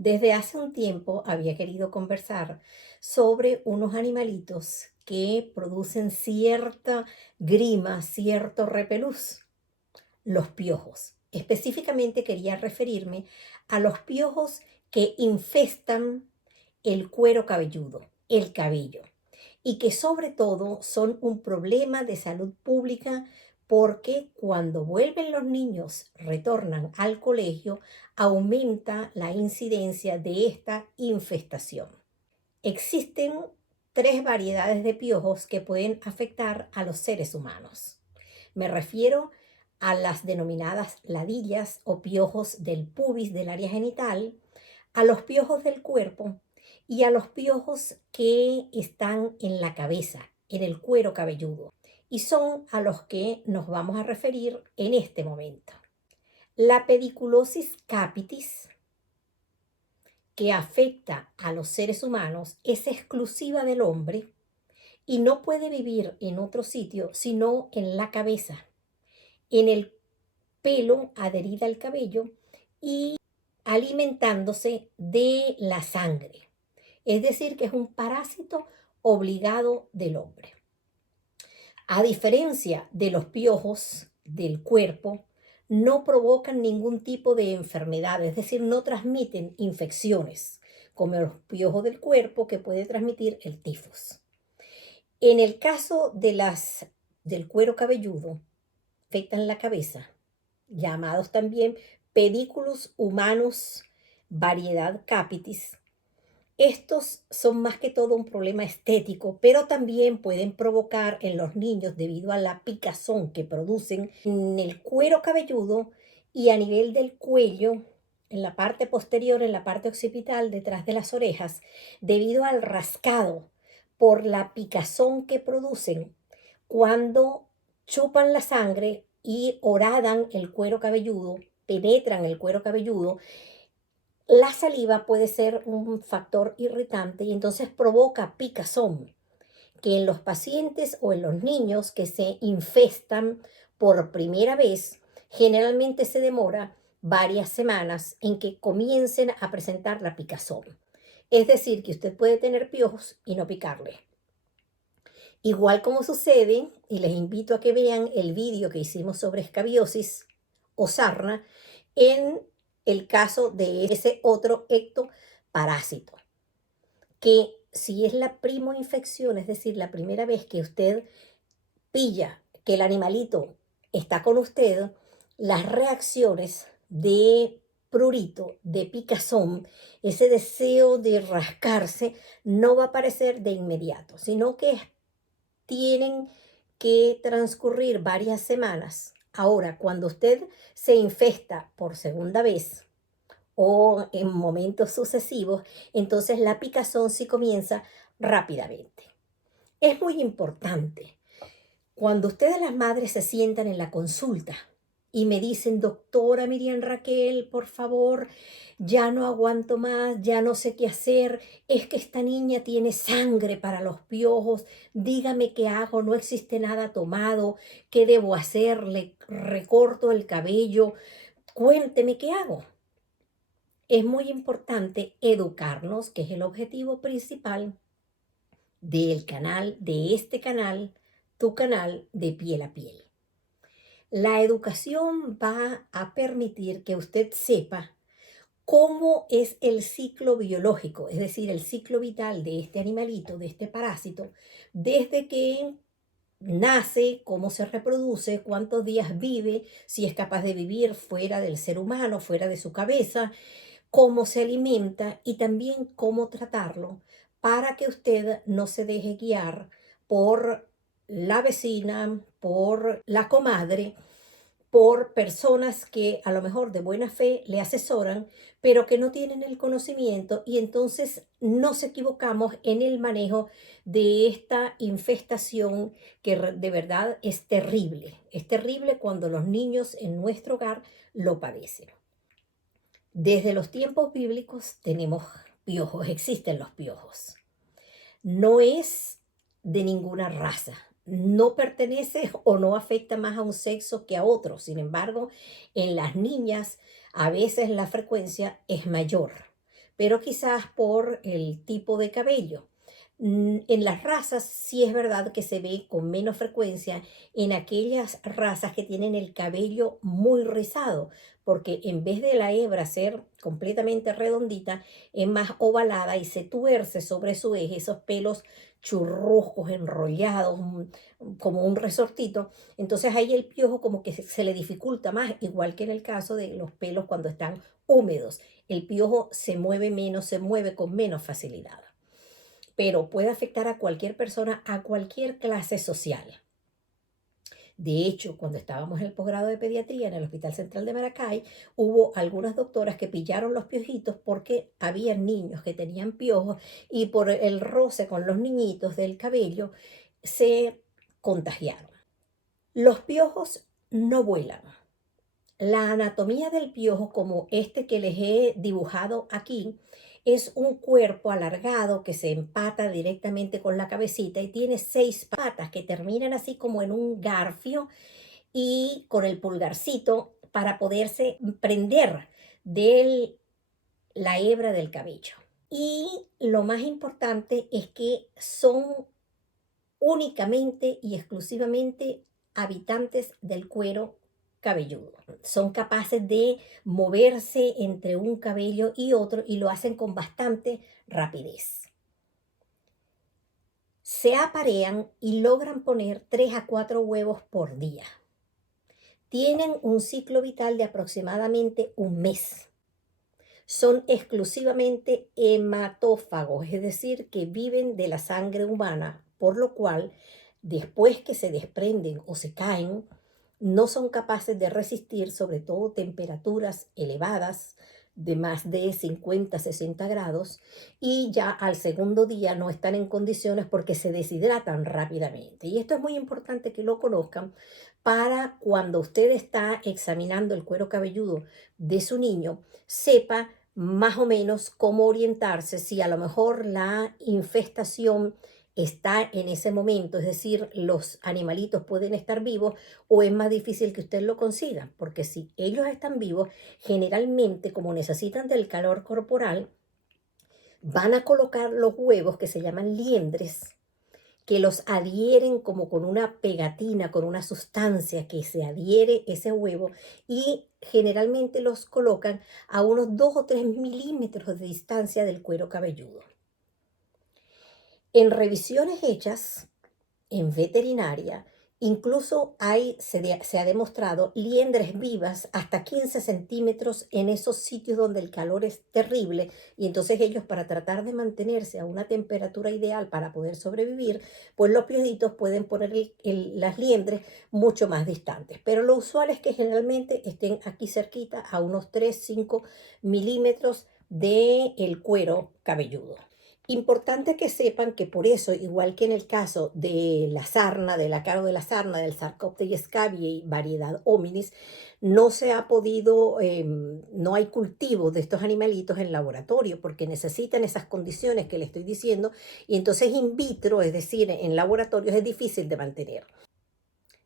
Desde hace un tiempo había querido conversar sobre unos animalitos que producen cierta grima, cierto repelús, los piojos. Específicamente quería referirme a los piojos que infestan el cuero cabelludo, el cabello, y que sobre todo son un problema de salud pública porque cuando vuelven los niños, retornan al colegio, aumenta la incidencia de esta infestación. Existen tres variedades de piojos que pueden afectar a los seres humanos. Me refiero a las denominadas ladillas o piojos del pubis del área genital, a los piojos del cuerpo y a los piojos que están en la cabeza, en el cuero cabelludo. Y son a los que nos vamos a referir en este momento. La pediculosis capitis, que afecta a los seres humanos, es exclusiva del hombre y no puede vivir en otro sitio sino en la cabeza, en el pelo adherida al cabello y alimentándose de la sangre. Es decir, que es un parásito obligado del hombre. A diferencia de los piojos del cuerpo, no provocan ningún tipo de enfermedad, es decir, no transmiten infecciones, como los piojos del cuerpo que puede transmitir el tifus. En el caso del cuero cabelludo, afectan la cabeza, llamados también pedículos humanos variedad capitis. Estos son más que todo un problema estético, pero también pueden provocar en los niños, debido a la picazón que producen en el cuero cabelludo y a nivel del cuello, en la parte posterior, en la parte occipital, detrás de las orejas, debido al rascado por la picazón que producen cuando chupan la sangre y horadan el cuero cabelludo, penetran el cuero cabelludo. La saliva puede ser un factor irritante y entonces provoca picazón, que en los pacientes o en los niños que se infestan por primera vez, generalmente se demora varias semanas en que comiencen a presentar la picazón. Es decir, que usted puede tener piojos y no picarle. Igual como sucede, y les invito a que vean el vídeo que hicimos sobre escabiosis o sarna, en el caso de ese otro ectoparásito, que si es la primoinfección, es decir, la primera vez que usted pilla que el animalito está con usted, las reacciones de prurito, de picazón, ese deseo de rascarse, no va a aparecer de inmediato, sino que tienen que transcurrir varias semanas. Ahora, cuando usted se infesta por segunda vez o en momentos sucesivos, entonces la picazón sí comienza rápidamente. Es muy importante cuando ustedes las madres se sientan en la consulta y me dicen, doctora Miriam Raquel, por favor, ya no aguanto más, ya no sé qué hacer, es que esta niña tiene sangre para los piojos, dígame qué hago, no existe nada tomado, qué debo hacer, le recorto el cabello, cuénteme qué hago. Es muy importante educarnos, que es el objetivo principal del canal, de este canal, tu canal de piel a piel. La educación va a permitir que usted sepa cómo es el ciclo biológico, es decir, el ciclo vital de este animalito, de este parásito, desde que nace, cómo se reproduce, cuántos días vive, si es capaz de vivir fuera del ser humano, fuera de su cabeza, cómo se alimenta y también cómo tratarlo para que usted no se deje guiar por la vecina, por la comadre, por personas que a lo mejor de buena fe le asesoran, pero que no tienen el conocimiento y entonces nos equivocamos en el manejo de esta infestación que de verdad es terrible. Es terrible cuando los niños en nuestro hogar lo padecen. Desde los tiempos bíblicos tenemos piojos, existen los piojos. No es de ninguna raza, no pertenece o no afecta más a un sexo que a otro. Sin embargo, en las niñas a veces la frecuencia es mayor. pero quizás por el tipo de cabello. En las razas sí es verdad que se ve con menos frecuencia en aquellas razas que tienen el cabello muy rizado, porque en vez de la hebra ser completamente redondita, es más ovalada y se tuerce sobre su eje esos pelos churruscos, enrollados, como un resortito. Entonces ahí el piojo como que se le dificulta más, igual que en el caso de los pelos cuando están húmedos. El piojo se mueve menos, se mueve con menos facilidad, pero puede afectar a cualquier persona, a cualquier clase social. De hecho, cuando estábamos en el posgrado de pediatría en el Hospital Central de Maracay, hubo algunas doctoras que pillaron los piojitos porque había niños que tenían piojos y por el roce con los niñitos del cabello se contagiaron. Los piojos no vuelan. La anatomía del piojo, como este que les he dibujado aquí, es un cuerpo alargado que se empata directamente con la cabecita y tiene 6 patas que terminan así como en un garfio y con el pulgarcito para poderse prender de la hebra del cabello. Y lo más importante es que son únicamente y exclusivamente habitantes del cuero cabelludo. Son capaces de moverse entre un cabello y otro y lo hacen con bastante rapidez. Se aparean y logran poner 3 a 4 huevos por día. Tienen un ciclo vital de aproximadamente un mes. Son exclusivamente hematófagos, es decir, que viven de la sangre humana, por lo cual, después que se desprenden o se caen, no son capaces de resistir, sobre todo temperaturas elevadas de más de 50, 60 grados, y ya al segundo día no están en condiciones porque se deshidratan rápidamente. Y esto es muy importante que lo conozcan para cuando usted está examinando el cuero cabelludo de su niño, sepa más o menos cómo orientarse si a lo mejor la infestación está en ese momento, es decir, los animalitos pueden estar vivos o es más difícil que usted lo consiga, porque si ellos están vivos, generalmente como necesitan del calor corporal, van a colocar los huevos que se llaman liendres, que los adhieren como con una pegatina, con una sustancia que se adhiere ese huevo y generalmente los colocan a unos 2 o 3 milímetros de distancia del cuero cabelludo. En revisiones hechas en veterinaria, incluso se ha demostrado liendres vivas hasta 15 centímetros en esos sitios donde el calor es terrible y entonces ellos para tratar de mantenerse a una temperatura ideal para poder sobrevivir, pues los piojitos pueden poner las liendres mucho más distantes. Pero lo usual es que generalmente estén aquí cerquita a unos 3-5 milímetros del cuero cabelludo. Importante que sepan que por eso, igual que en el caso de la sarna, del ácaro de la sarna, del Sarcoptes scabiei, variedad hominis, no se ha podido, no hay cultivos de estos animalitos en laboratorio porque necesitan esas condiciones que le estoy diciendo y entonces in vitro, es decir, en laboratorios es difícil de mantener.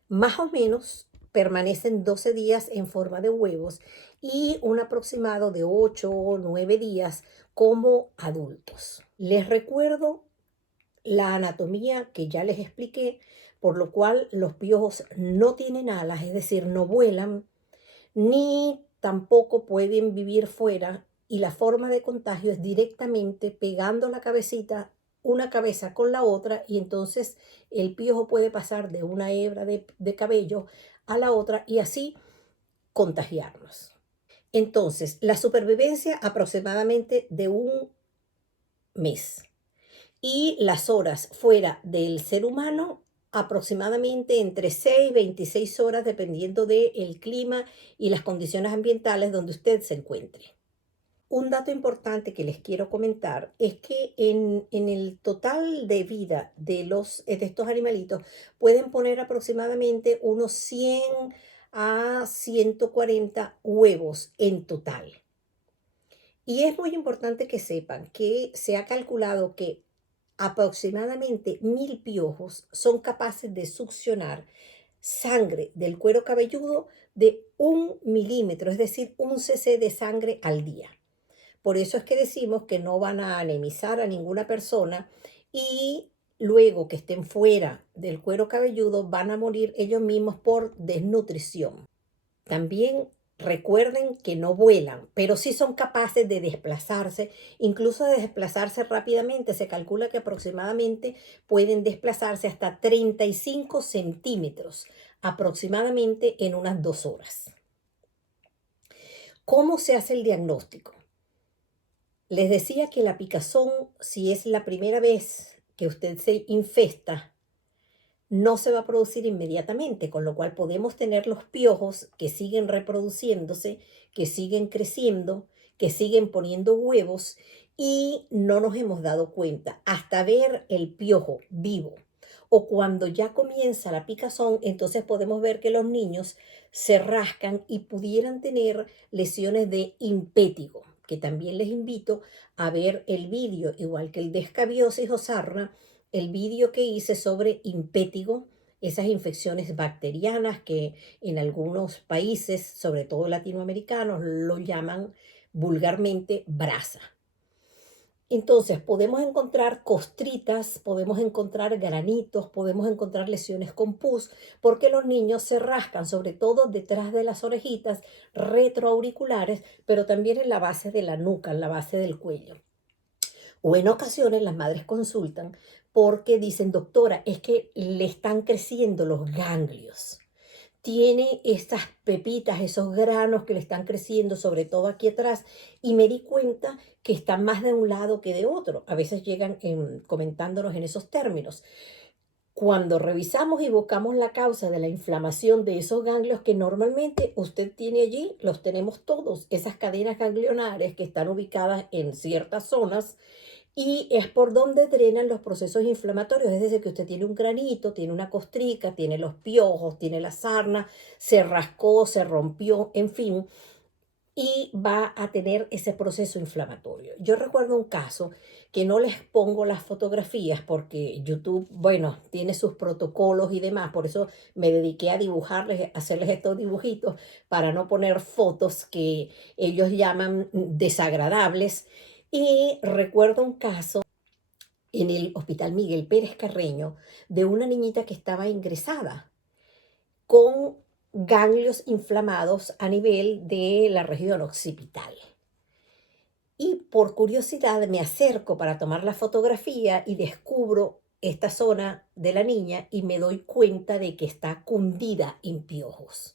Más o menos permanecen 12 días en forma de huevos y un aproximado de 8 o 9 días como adultos. Les recuerdo la anatomía que ya les expliqué, por lo cual los piojos no tienen alas, es decir, no vuelan, ni tampoco pueden vivir fuera y la forma de contagio es directamente pegando la cabecita, una cabeza con la otra y entonces el piojo puede pasar de una hebra de cabello a la otra y así contagiarnos. Entonces, la supervivencia aproximadamente de un mes y las horas fuera del ser humano aproximadamente entre 6 y 26 horas dependiendo del clima y las condiciones ambientales donde usted se encuentre. Un dato importante que les quiero comentar es que en el total de vida de estos animalitos pueden poner aproximadamente unos 100 a 140 huevos en total. Y es muy importante que sepan que se ha calculado que aproximadamente 1000 piojos son capaces de succionar sangre del cuero cabelludo de 1 milímetro, es decir, un cc de sangre al día. Por eso es que decimos que no van a anemizar a ninguna persona y luego que estén fuera del cuero cabelludo van a morir ellos mismos por desnutrición. También recuerden que no vuelan, pero sí son capaces de desplazarse, incluso de desplazarse rápidamente. Se calcula que aproximadamente pueden desplazarse hasta 35 centímetros, aproximadamente en unas 2 horas. ¿Cómo se hace el diagnóstico? Les decía que la picazón, si es la primera vez que usted se infesta, no se va a producir inmediatamente, con lo cual podemos tener los piojos que siguen reproduciéndose, que siguen creciendo, que siguen poniendo huevos y no nos hemos dado cuenta hasta ver el piojo vivo. O cuando ya comienza la picazón, entonces podemos ver que los niños se rascan y pudieran tener lesiones de impétigo, que también les invito a ver el vídeo, igual que el de escabiosis o sarna, el vídeo que hice sobre impétigo, esas infecciones bacterianas que en algunos países, sobre todo latinoamericanos, lo llaman vulgarmente brasa. Entonces, podemos encontrar costritas, podemos encontrar granitos, podemos encontrar lesiones con pus, porque los niños se rascan, sobre todo detrás de las orejitas retroauriculares, pero también en la base de la nuca, en la base del cuello. O en ocasiones las madres consultan porque dicen, doctora, es que le están creciendo los ganglios. Tiene estas pepitas, esos granos que le están creciendo, sobre todo aquí atrás, y me di cuenta que están más de un lado que de otro. A veces llegan comentándonos en esos términos. Cuando revisamos y buscamos la causa de la inflamación de esos ganglios que normalmente usted tiene allí, los tenemos todos, esas cadenas ganglionares que están ubicadas en ciertas zonas y es por donde drenan los procesos inflamatorios, es decir, que usted tiene un granito, tiene una costrica, tiene los piojos, tiene la sarna, se rascó, se rompió, en fin, y va a tener ese proceso inflamatorio. Yo recuerdo un caso que no les pongo las fotografías porque YouTube, bueno, tiene sus protocolos y demás, por eso me dediqué a dibujarles, a hacerles estos dibujitos para no poner fotos que ellos llaman desagradables. Y recuerdo un caso en el Hospital Miguel Pérez Carreño de una niñita que estaba ingresada con ganglios inflamados a nivel de la región occipital. Y por curiosidad me acerco para tomar la fotografía y descubro esta zona de la niña y me doy cuenta de que está cundida en piojos.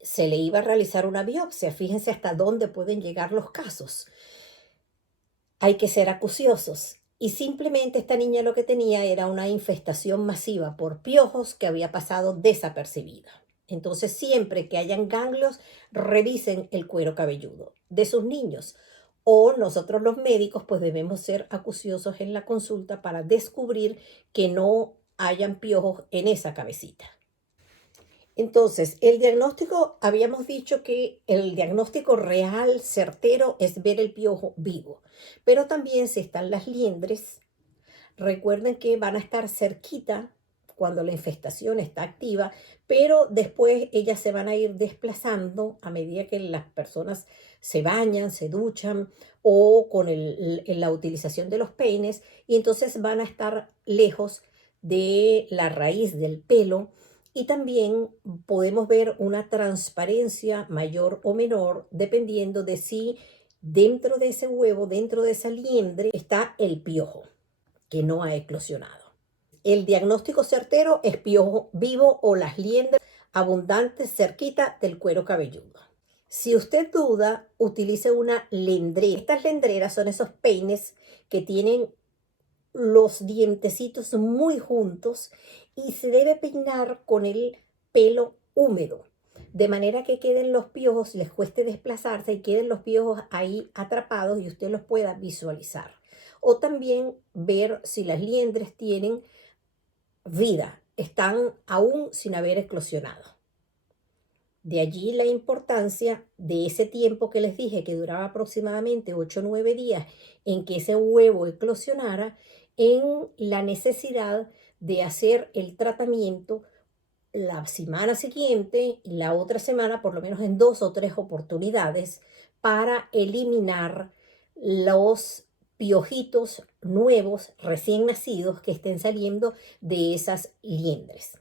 Se le iba a realizar una biopsia, fíjense hasta dónde pueden llegar los casos. Hay que ser acuciosos. Y simplemente esta niña lo que tenía era una infestación masiva por piojos que había pasado desapercibida. Entonces, siempre que hayan ganglios, revisen el cuero cabelludo de sus niños. O nosotros los médicos, pues debemos ser acuciosos en la consulta para descubrir que no hayan piojos en esa cabecita. Entonces, el diagnóstico, habíamos dicho que el diagnóstico real, certero, es ver el piojo vivo. Pero también si están las liendres, recuerden que van a estar cerquita cuando la infestación está activa, pero después ellas se van a ir desplazando a medida que las personas se bañan, se duchan o con la utilización de los peines y entonces van a estar lejos de la raíz del pelo y también podemos ver una transparencia mayor o menor dependiendo de si dentro de ese huevo, dentro de esa liendre, está el piojo que no ha eclosionado. El diagnóstico certero es piojo vivo o las liendres abundantes cerquita del cuero cabelludo. Si usted duda, utilice una lendrera. Estas lendreras son esos peines que tienen los dientecitos muy juntos y se debe peinar con el pelo húmedo, de manera que queden los piojos, les cueste desplazarse y queden los piojos ahí atrapados y usted los pueda visualizar. O también ver si las liendres tienen vida, están aún sin haber eclosionado. De allí la importancia de ese tiempo que les dije que duraba aproximadamente 8 o 9 días en que ese huevo eclosionara, en la necesidad de hacer el tratamiento la semana siguiente y la otra semana, por lo menos en 2 o 3 oportunidades, para eliminar los piojitos nuevos, recién nacidos, que estén saliendo de esas liendres.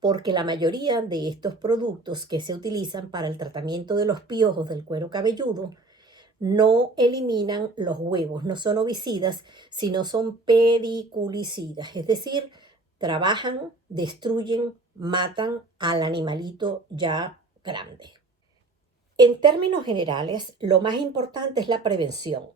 Porque la mayoría de estos productos que se utilizan para el tratamiento de los piojos del cuero cabelludo no eliminan los huevos, no son ovicidas, sino son pediculicidas, es decir, trabajan, destruyen, matan al animalito ya grande. En términos generales, lo más importante es la prevención.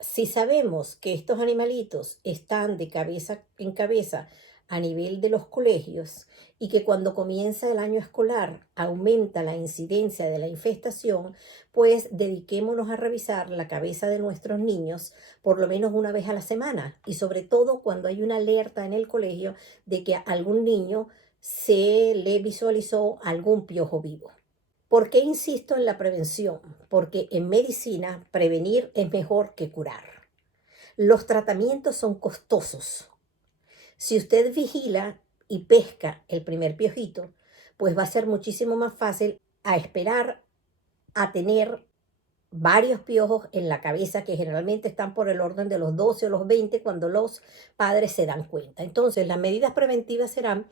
Si sabemos que estos animalitos están de cabeza en cabeza a nivel de los colegios y que cuando comienza el año escolar aumenta la incidencia de la infestación, pues dediquémonos a revisar la cabeza de nuestros niños por lo menos una vez a la semana, y sobre todo cuando hay una alerta en el colegio de que a algún niño se le visualizó algún piojo vivo. ¿Por qué insisto en la prevención? Porque en medicina prevenir es mejor que curar. Los tratamientos son costosos. Si usted vigila y pesca el primer piojito, pues va a ser muchísimo más fácil a esperar a tener varios piojos en la cabeza, que generalmente están por el orden de los 12 o los 20 cuando los padres se dan cuenta. Entonces, las medidas preventivas serán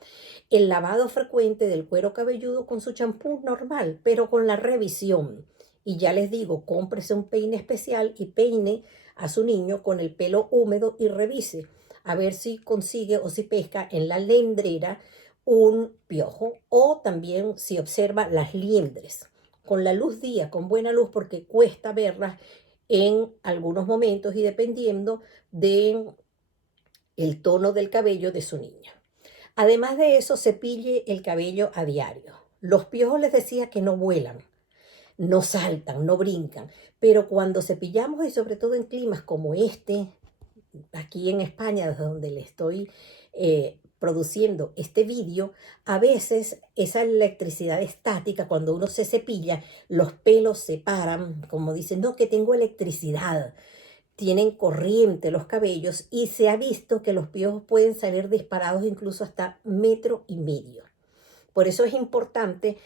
el lavado frecuente del cuero cabelludo con su champú normal, pero con la revisión. Y ya les digo, cómprese un peine especial y peine a su niño con el pelo húmedo y revise a ver si consigue o si pesca en la liendrera un piojo, o también si observa las liendres con la luz día, con buena luz, porque cuesta verlas en algunos momentos y dependiendo de el tono del cabello de su niña. Además de eso, cepille el cabello a diario. Los piojos, les decía, que no vuelan, no saltan, no brincan, pero cuando cepillamos, y sobre todo en climas como este, aquí en España, desde donde le estoy produciendo este vídeo, a veces esa electricidad estática, cuando uno se cepilla, los pelos se paran, como dicen, no, que tengo electricidad. Tienen corriente los cabellos y se ha visto que los piojos pueden salir disparados incluso hasta 1,5 metros. Por eso es importante,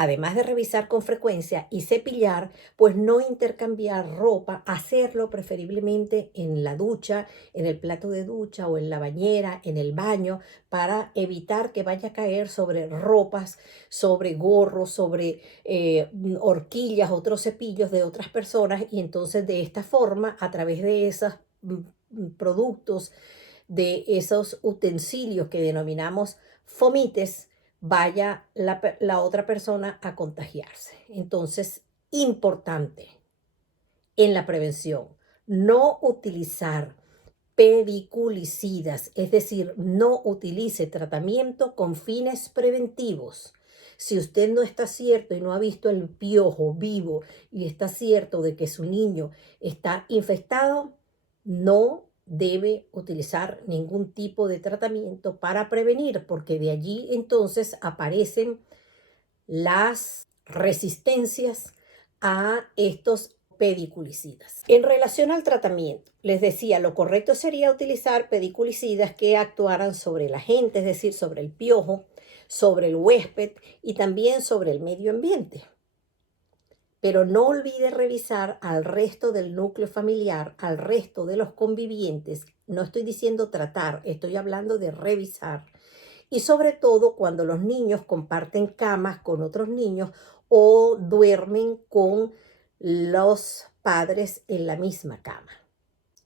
además de revisar con frecuencia y cepillar, pues no intercambiar ropa, hacerlo preferiblemente en la ducha, en el plato de ducha o en la bañera, en el baño, para evitar que vaya a caer sobre ropas, sobre gorros, sobre horquillas, otros cepillos de otras personas, y entonces de esta forma, a través de esos productos, de esos utensilios que denominamos fomites, vaya la otra persona a contagiarse. Entonces, importante en la prevención, no utilizar pediculicidas, es decir, no utilice tratamiento con fines preventivos. Si usted no está cierto y no ha visto el piojo vivo y está cierto de que su niño está infectado, no debe utilizar ningún tipo de tratamiento para prevenir, porque de allí entonces aparecen las resistencias a estos pediculicidas. En relación al tratamiento, les decía, lo correcto sería utilizar pediculicidas que actuaran sobre la gente, es decir, sobre el piojo, sobre el huésped y también sobre el medio ambiente. Pero no olvide revisar al resto del núcleo familiar, al resto de los convivientes. No estoy diciendo tratar, estoy hablando de revisar. Y sobre todo cuando los niños comparten camas con otros niños o duermen con los padres en la misma cama.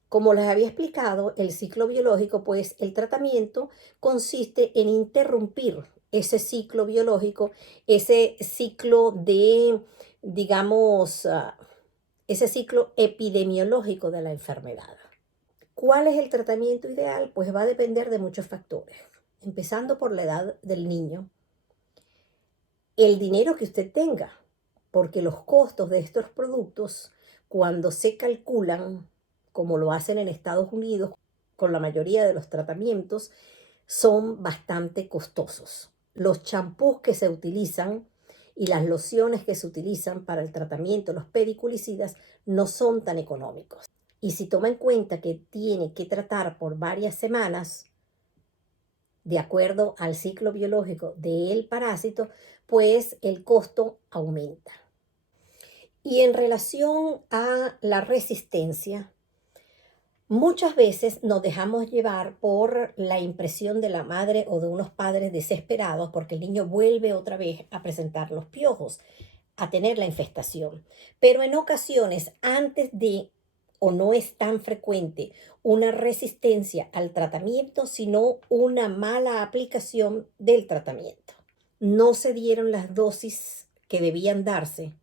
Como les había explicado, el ciclo biológico, pues el tratamiento consiste en interrumpir ese ciclo biológico, ese ciclo de, digamos, ese ciclo epidemiológico de la enfermedad. ¿Cuál es el tratamiento ideal? Pues va a depender de muchos factores, empezando por la edad del niño, el dinero que usted tenga, porque los costos de estos productos, cuando se calculan, como lo hacen en Estados Unidos con la mayoría de los tratamientos, son bastante costosos. Los champús que se utilizan y las lociones que se utilizan para el tratamiento, los pediculicidas, no son tan económicos. Y si toma en cuenta que tiene que tratar por varias semanas, de acuerdo al ciclo biológico del parásito, pues el costo aumenta. Y en relación a la resistencia, muchas veces nos dejamos llevar por la impresión de la madre o de unos padres desesperados porque el niño vuelve otra vez a presentar los piojos, a tener la infestación. Pero en ocasiones, antes de, o no es tan frecuente, una resistencia al tratamiento, sino una mala aplicación del tratamiento. No se dieron las dosis que debían darse,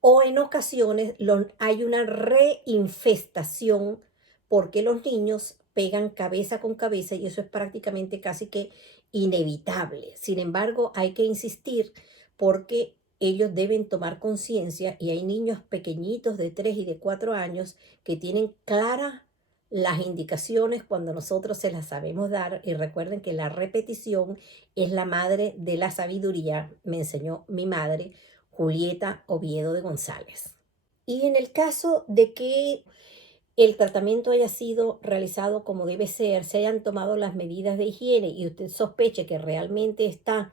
o en ocasiones hay una reinfestación porque los niños pegan cabeza con cabeza y eso es prácticamente casi que inevitable. Sin embargo, hay que insistir porque ellos deben tomar conciencia y hay niños pequeñitos de 3 y de 4 años que tienen claras las indicaciones cuando nosotros se las sabemos dar, y recuerden que la repetición es la madre de la sabiduría, me enseñó mi madre, Julieta Oviedo de González. Y en el caso de que el tratamiento haya sido realizado como debe ser, se hayan tomado las medidas de higiene y usted sospeche que realmente está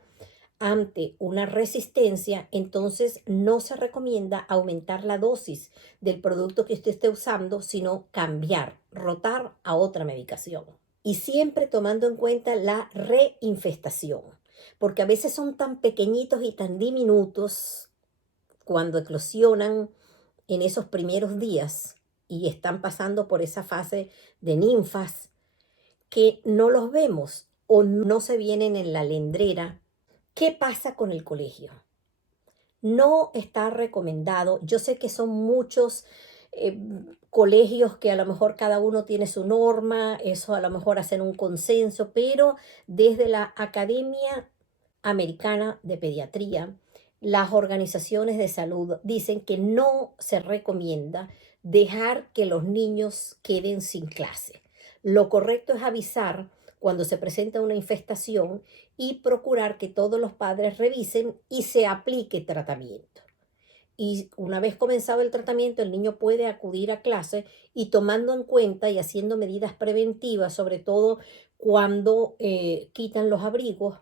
ante una resistencia, entonces no se recomienda aumentar la dosis del producto que usted esté usando, sino cambiar, rotar a otra medicación. Y siempre tomando en cuenta la reinfestación, porque a veces son tan pequeñitos y tan diminutos cuando eclosionan en esos primeros días y están pasando por esa fase de ninfas que no los vemos o no se vienen en la lendrera. ¿Qué pasa con el colegio? No está recomendado. Yo sé que son muchos eh, colegios que a lo mejor cada uno tiene su norma, eso a lo mejor hacen un consenso, pero desde la Academia Americana de Pediatría, las organizaciones de salud dicen que no se recomienda dejar que los niños queden sin clase. Lo correcto es avisar cuando se presenta una infestación y procurar que todos los padres revisen y se aplique tratamiento. Y una vez comenzado el tratamiento, el niño puede acudir a clase y tomando en cuenta y haciendo medidas preventivas, sobre todo cuando quitan los abrigos,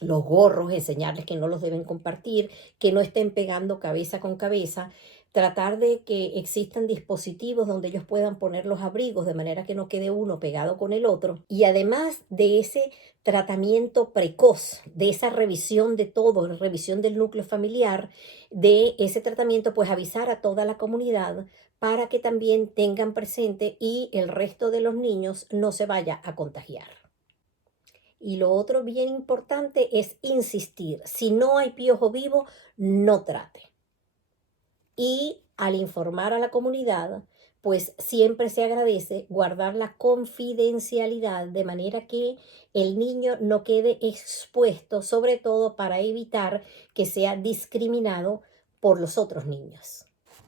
los gorros, enseñarles que no los deben compartir, que no estén pegando cabeza con cabeza, tratar de que existan dispositivos donde ellos puedan poner los abrigos de manera que no quede uno pegado con el otro. Y además de ese tratamiento precoz, de esa revisión de todo, revisión del núcleo familiar, de ese tratamiento, pues avisar a toda la comunidad para que también tengan presente y el resto de los niños no se vaya a contagiar. Y lo otro bien importante es insistir. Si no hay piojo vivo, no trate. Y al informar a la comunidad, pues siempre se agradece guardar la confidencialidad de manera que el niño no quede expuesto, sobre todo para evitar que sea discriminado por los otros niños.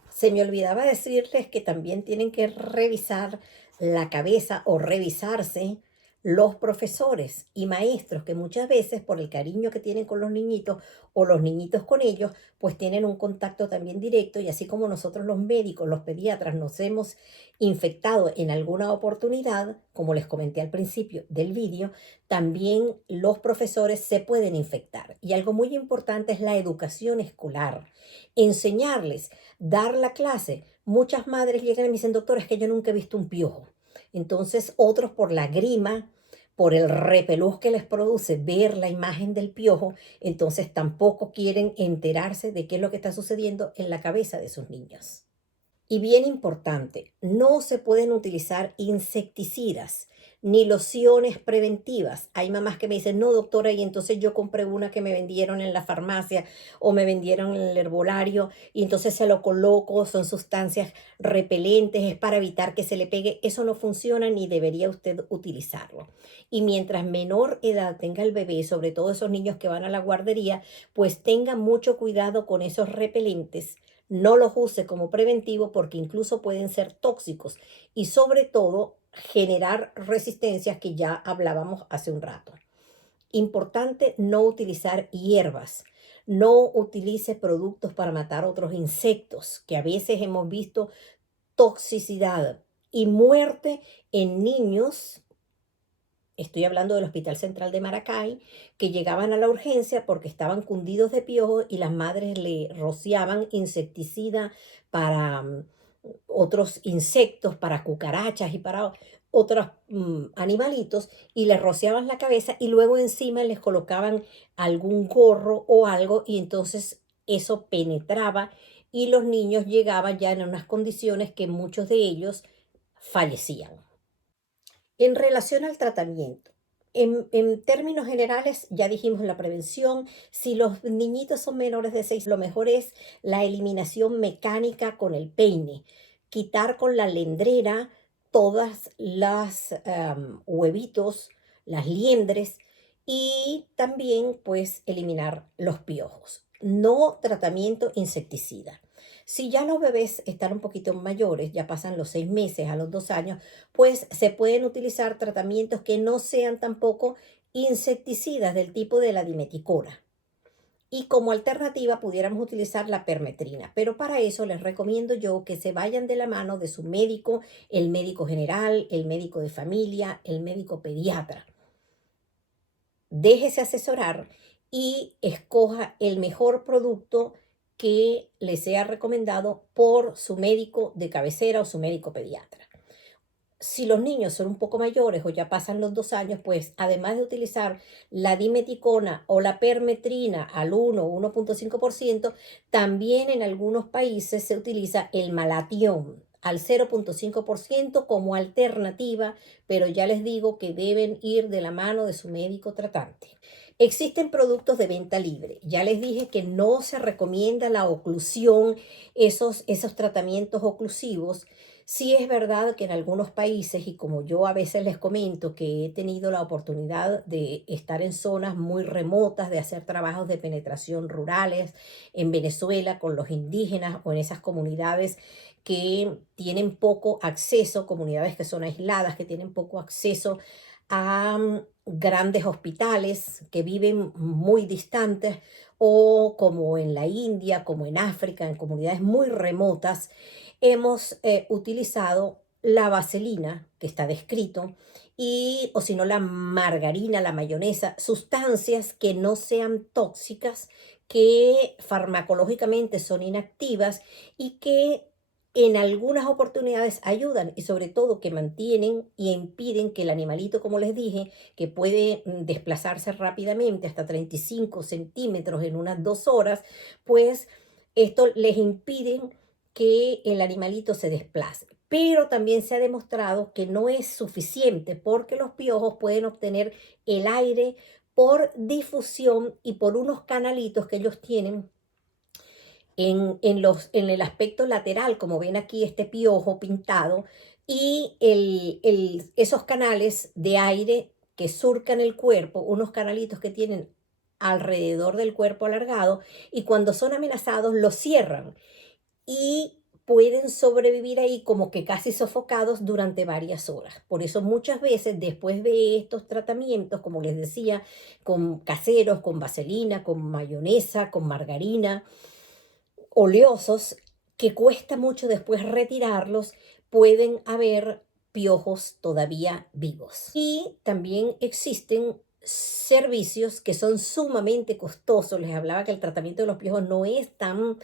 Se me olvidaba decirles que también tienen que revisar la cabeza o revisarse los profesores y maestros que muchas veces por el cariño que tienen con los niñitos o los niñitos con ellos, pues tienen un contacto también directo y así como nosotros los médicos, los pediatras nos hemos infectado en alguna oportunidad, como les comenté al principio del vídeo, también los profesores se pueden infectar. Y algo muy importante es la educación escolar, enseñarles, dar la clase. Muchas madres llegan y me dicen, doctora, es que yo nunca he visto un piojo. Entonces otros por la grima, por el repelús que les produce ver la imagen del piojo, entonces tampoco quieren enterarse de qué es lo que está sucediendo en la cabeza de sus niños. Y bien importante, no se pueden utilizar insecticidas ni lociones preventivas. Hay mamás que me dicen, no doctora, y entonces yo compré una que me vendieron en la farmacia o me vendieron en el herbolario y entonces se lo coloco, son sustancias repelentes, es para evitar que se le pegue. Eso no funciona ni debería usted utilizarlo. Y mientras menor edad tenga el bebé, sobre todo esos niños que van a la guardería, pues tenga mucho cuidado con esos repelentes. No los use como preventivo porque incluso pueden ser tóxicos y sobre todo generar resistencias que ya hablábamos hace un rato. Importante no utilizar hierbas. No utilice productos para matar otros insectos, que a veces hemos visto toxicidad y muerte en niños estoy hablando del Hospital Central de Maracay, que llegaban a la urgencia porque estaban cundidos de piojos y las madres le rociaban insecticida para otros insectos, para cucarachas y para otros animalitos, y les rociaban la cabeza y luego encima les colocaban algún gorro o algo, y entonces eso penetraba y los niños llegaban ya en unas condiciones que muchos de ellos fallecían. En relación al tratamiento, en términos generales, ya dijimos la prevención. Si los niñitos son menores de 6, lo mejor es la eliminación mecánica con el peine, quitar con la lendrera todas las huevitos, las liendres, y también pues eliminar los piojos. No tratamiento insecticida. Si ya los bebés están un poquito mayores, ya pasan los 6 meses a los 2 años, pues se pueden utilizar tratamientos que no sean tampoco insecticidas del tipo de la dimeticona. Y como alternativa pudiéramos utilizar la permetrina, pero para eso les recomiendo yo que se vayan de la mano de su médico, el médico general, el médico de familia, el médico pediatra. Déjese asesorar y escoja el mejor producto que le sea recomendado por su médico de cabecera o su médico pediatra. Si los niños son un poco mayores o ya pasan los 2 años, pues además de utilizar la dimeticona o la permetrina al 1 o 1,5%, también en algunos países se utiliza el malatión al 0,5% como alternativa, pero ya les digo que deben ir de la mano de su médico tratante. Existen productos de venta libre. Ya les dije que no se recomienda la oclusión, esos tratamientos oclusivos. Sí es verdad que en algunos países, y como yo a veces les comento que he tenido la oportunidad de estar en zonas muy remotas, de hacer trabajos de penetración rurales en Venezuela con los indígenas o en esas comunidades que tienen poco acceso, comunidades que son aisladas, que tienen poco acceso a grandes hospitales, que viven muy distantes, o como en la India, como en África, en comunidades muy remotas, hemos utilizado la vaselina, que está descrito, y, o si no, la margarina, la mayonesa, sustancias que no sean tóxicas, que farmacológicamente son inactivas y que en algunas oportunidades ayudan, y sobre todo que mantienen y impiden que el animalito, como les dije, que puede desplazarse rápidamente hasta 35 centímetros en unas 2 horas, pues esto les impide que el animalito se desplace. Pero también se ha demostrado que no es suficiente, porque los piojos pueden obtener el aire por difusión y por unos canalitos que ellos tienen en el aspecto lateral, como ven aquí este piojo pintado, y esos canales de aire que surcan el cuerpo, unos canalitos que tienen alrededor del cuerpo alargado, y cuando son amenazados los cierran y pueden sobrevivir ahí como que casi sofocados durante varias horas. Por eso muchas veces después de estos tratamientos, como les decía, con caseros, con vaselina, con mayonesa, con margarina, oleosos, que cuesta mucho después retirarlos, pueden haber piojos todavía vivos. Y también existen servicios que son sumamente costosos. Les hablaba que el tratamiento de los piojos no es tan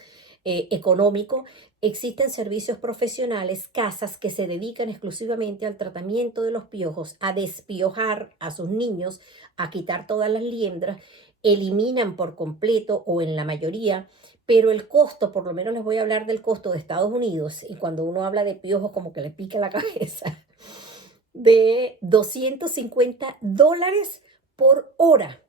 económico. Existen servicios profesionales, casas que se dedican exclusivamente al tratamiento de los piojos, a despiojar a sus niños, a quitar todas las liendras, eliminan por completo o en la mayoría, pero el costo, por lo menos les voy a hablar del costo de Estados Unidos, y cuando uno habla de piojos como que le pica la cabeza, de $250 por hora.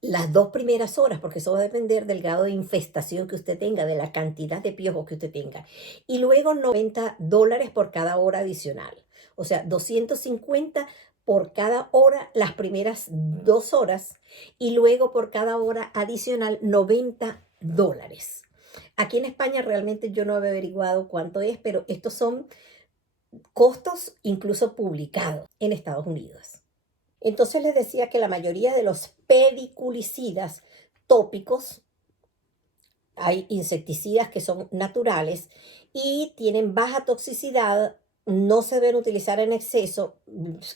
Las 2 primeras horas, porque eso va a depender del grado de infestación que usted tenga, de la cantidad de piojos que usted tenga. Y luego $90 por cada hora adicional. O sea, 250 por cada hora las primeras 2 horas, y luego por cada hora adicional $90. Aquí en España realmente yo no he averiguado cuánto es, pero estos son costos incluso publicados en Estados Unidos. Entonces les decía que la mayoría de los pediculicidas tópicos, hay insecticidas que son naturales y tienen baja toxicidad no se deben utilizar en exceso,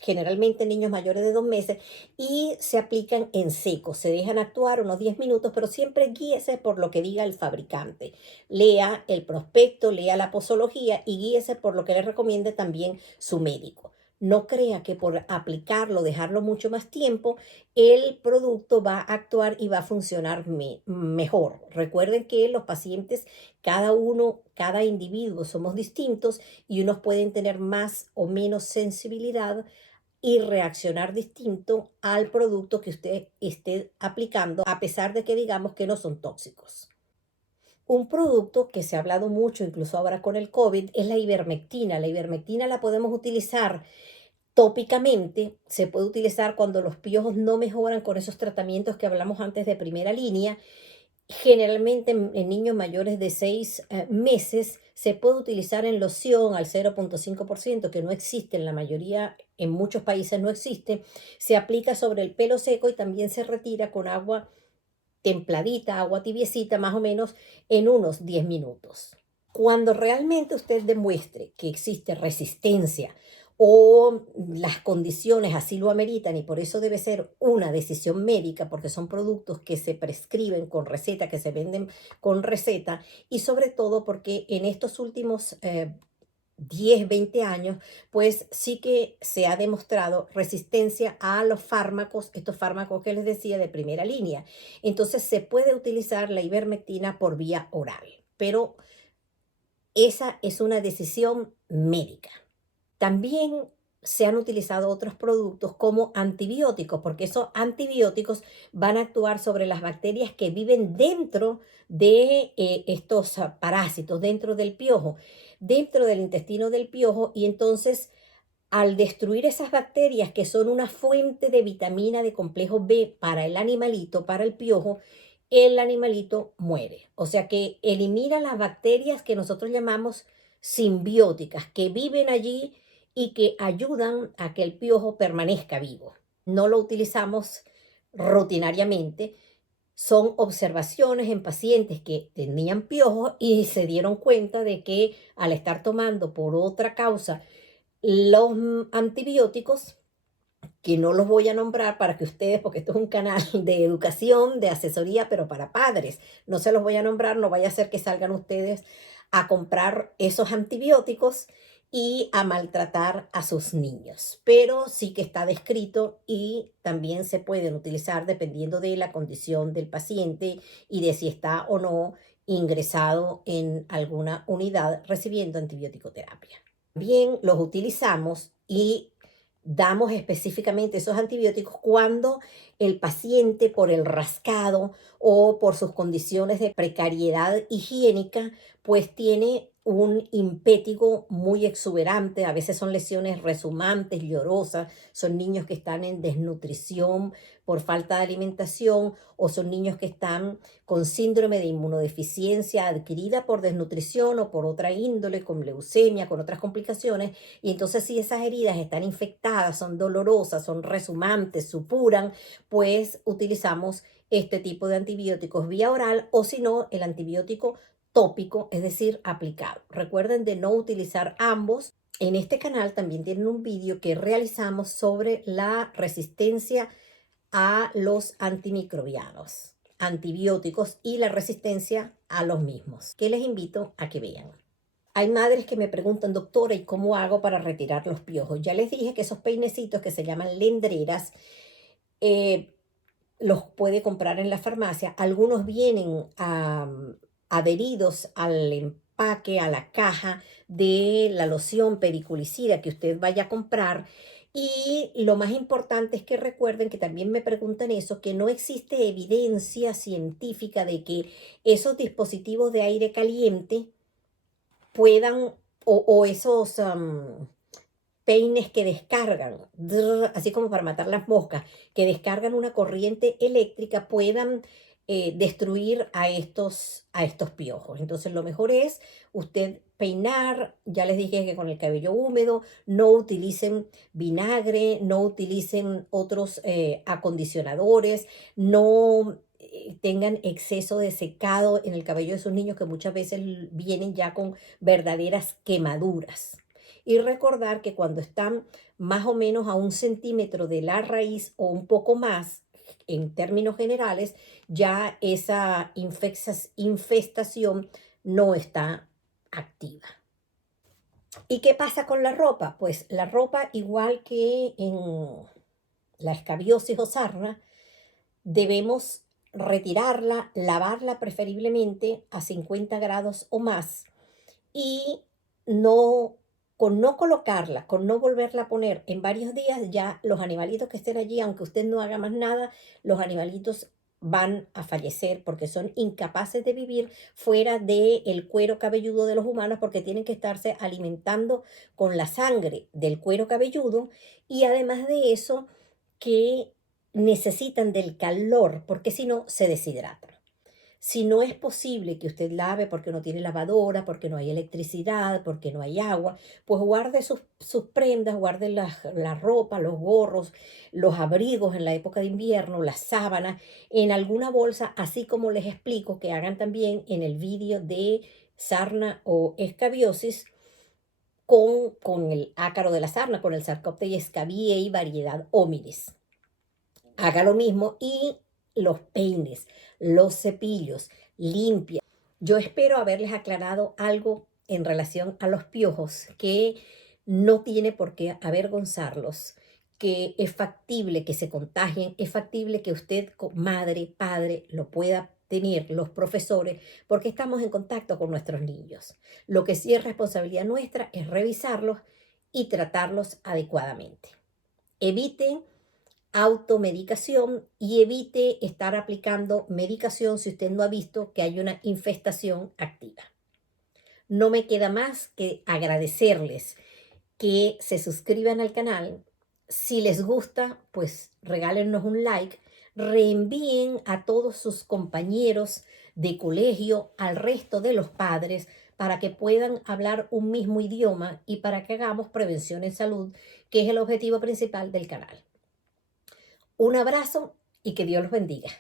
generalmente en niños mayores de 2 meses, y se aplican en seco. Se dejan actuar unos 10 minutos, pero siempre guíese por lo que diga el fabricante. Lea el prospecto, lea la posología y guíese por lo que le recomiende también su médico. No crea que por aplicarlo, dejarlo mucho más tiempo, el producto va a actuar y va a funcionar mejor. Recuerden que los pacientes, cada uno, cada individuo somos distintos y unos pueden tener más o menos sensibilidad y reaccionar distinto al producto que usted esté aplicando, a pesar de que digamos que no son tóxicos. Un producto que se ha hablado mucho, incluso ahora con el COVID, es la ivermectina. La ivermectina la podemos utilizar tópicamente, se puede utilizar cuando los piojos no mejoran con esos tratamientos que hablamos antes de primera línea. Generalmente en niños mayores de 6 meses se puede utilizar en loción al 0,5%, que no existe en la mayoría, en muchos países no existe. Se aplica sobre el pelo seco y también se retira con agua templadita, agua tibiecita, más o menos en unos 10 minutos. Cuando realmente usted demuestre que existe resistencia o las condiciones así lo ameritan y por eso debe ser una decisión médica, porque son productos que se prescriben con receta, que se venden con receta, y sobre todo porque en estos últimos 10, 20 años, pues sí que se ha demostrado resistencia a los fármacos, estos fármacos que les decía de primera línea. Entonces se puede utilizar la ivermectina por vía oral, pero esa es una decisión médica. También se han utilizado otros productos como antibióticos, porque esos antibióticos van a actuar sobre las bacterias que viven dentro de estos parásitos, dentro del piojo, dentro del intestino del piojo, y entonces al destruir esas bacterias que son una fuente de vitamina de complejo B para el animalito, para el piojo, el animalito muere. O sea que elimina las bacterias que nosotros llamamos simbióticas, que viven allí y que ayudan a que el piojo permanezca vivo. No lo utilizamos rutinariamente. Son observaciones en pacientes que tenían piojos y se dieron cuenta de que al estar tomando por otra causa los antibióticos, que no los voy a nombrar para que ustedes, porque esto es un canal de educación, de asesoría, pero para padres, no se los voy a nombrar, no vaya a ser que salgan ustedes a comprar esos antibióticos y a maltratar a sus niños. Pero sí que está descrito y también se pueden utilizar dependiendo de la condición del paciente y de si está o no ingresado en alguna unidad recibiendo antibiótico-terapia. Bien, los utilizamos y damos específicamente esos antibióticos cuando el paciente, por el rascado o por sus condiciones de precariedad higiénica, pues tiene un impétigo muy exuberante. A veces son lesiones resumantes, llorosas, son niños que están en desnutrición por falta de alimentación, o son niños que están con síndrome de inmunodeficiencia adquirida por desnutrición o por otra índole, con leucemia, con otras complicaciones. Y entonces, si esas heridas están infectadas, son dolorosas, son resumantes, supuran, pues utilizamos este tipo de antibióticos vía oral, o si no, el antibiótico tópico, es decir, aplicado. Recuerden de no utilizar ambos. En este canal también tienen un vídeo que realizamos sobre la resistencia a los antimicrobianos, antibióticos, y la resistencia a los mismos, que les invito a que vean. Hay madres que me preguntan: doctora, ¿y cómo hago para retirar los piojos? Ya les dije que esos peinecitos que se llaman lendreras, eh, los puede comprar en la farmacia. Algunos vienen adheridos al empaque, a la caja de la loción pediculicida que usted vaya a comprar. Y lo más importante es que recuerden, que también me preguntan eso, que no existe evidencia científica de que esos dispositivos de aire caliente puedan, o esos peines que descargan, así como para matar las moscas, que descargan una corriente eléctrica, puedan destruir a estos piojos. Entonces lo mejor es usted peinar. Ya les dije que con el cabello húmedo, no utilicen vinagre, no utilicen otros acondicionadores, no tengan exceso de secado en el cabello de sus niños, que muchas veces vienen ya con verdaderas quemaduras. y recordar que cuando están más o menos a 1 centímetro de la raíz o un poco más, en términos generales, ya esa infestación no está activa. ¿Y qué pasa con la ropa? Pues la ropa, igual que en la escabiosis o sarna, debemos retirarla, lavarla preferiblemente a 50 grados o más y no, con no colocarla, con no volverla a poner en varios días, ya los animalitos que estén allí, aunque usted no haga más nada, los animalitos van a fallecer porque son incapaces de vivir fuera del cuero cabelludo de los humanos porque tienen que estarse alimentando con la sangre del cuero cabelludo y además de eso que necesitan del calor porque si no se deshidratan. Si no es posible que usted lave porque no tiene lavadora, porque no hay electricidad, porque no hay agua, pues guarde sus prendas, guarde la ropa, los gorros, los abrigos en la época de invierno, las sábanas, en alguna bolsa, así como les explico que hagan también en el vídeo de sarna o escabiosis con el ácaro de la sarna, con el Sarcoptes scabiei variedad hominis. Haga lo mismo y los peines, los cepillos, limpia. Yo espero haberles aclarado algo en relación a los piojos que no tiene por qué avergonzarlos, que es factible que se contagien, es factible que usted, madre, padre, lo pueda tener, los profesores, porque estamos en contacto con nuestros niños. Lo que sí es responsabilidad nuestra es revisarlos y tratarlos adecuadamente. Eviten automedicación y evite estar aplicando medicación si usted no ha visto que hay una infestación activa. No me queda más que agradecerles que se suscriban al canal. Si les gusta, pues regálenos un like, reenvíen a todos sus compañeros de colegio, al resto de los padres, para que puedan hablar un mismo idioma y para que hagamos prevención en salud, que es el objetivo principal del canal. Un abrazo y que Dios los bendiga.